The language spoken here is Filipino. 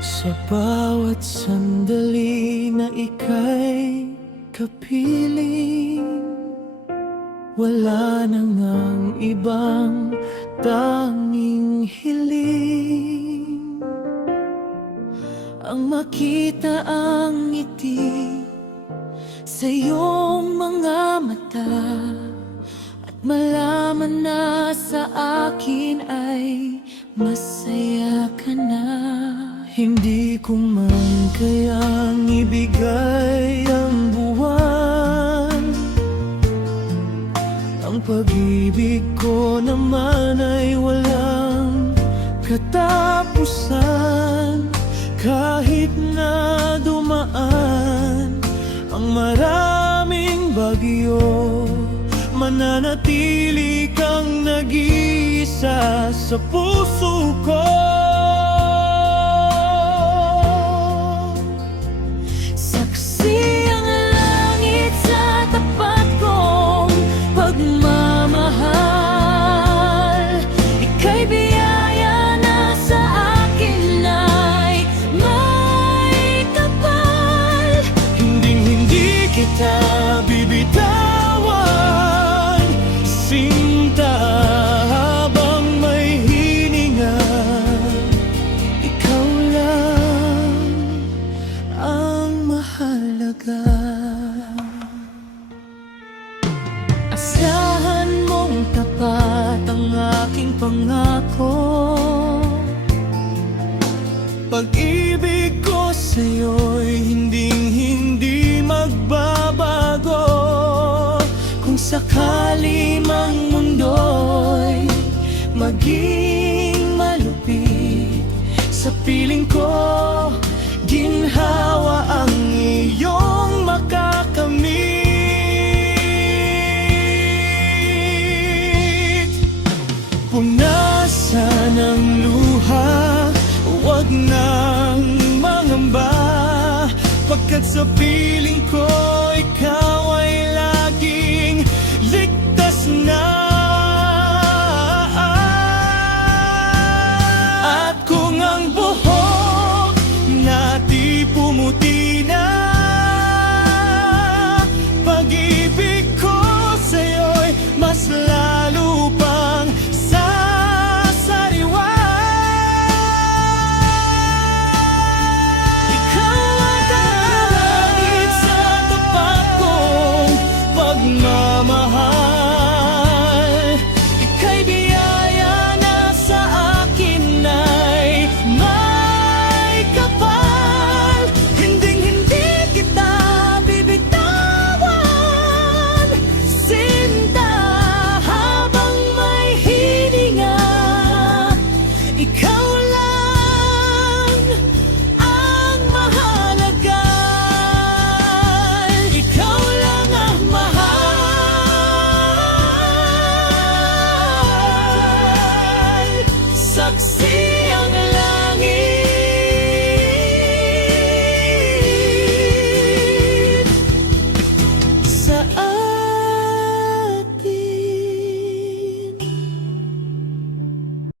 Sa bawat sandali na ika'y kapiling, wala na ngang ibang tanging hiling, ang makita ang ngiti sa iyong mga mata, at malaman na sa akin ay masaya ka na. Hindi ko man kayang ibigay ang buwan, ang pag-ibig ko naman ay walang katapusan. Kahit na dumaan ang maraming bagyo, mananatili kang nag-iisa sa puso ko. Saksi ang langit sa tapat kong pagmamahal, ika'y biyaya na sa akin ay may kapal. Hinding-hindi kita bibitawan, sinta, habang may hininga. Ikaw lang ang mahalaga. Asahan mong tapat ang aking pangako, pag-ibig ko sa'yo'y hinding-hindi magbabago. Kung sakali mang mundo'y maging malupit, sa piling ko ginhawa ang iyong makakamit. Punasan ang luha, huwag nang mangamba, pagkat sa piling ko ikaw ay laging ligtas na. At kung ang buhok natin pumuti na, pag-ibig ko sa'yo'y mas lalo pang sasariwa. Ikaw ang langit sa tapat kong pagmamahal, ika'y biyaya na sa akin ay may kapal. Hinding-hindi kita bibitawan, sinta, habang may hininga. Ikaw lang ang mahalaga. Ikaw lang ang mahal. Saksi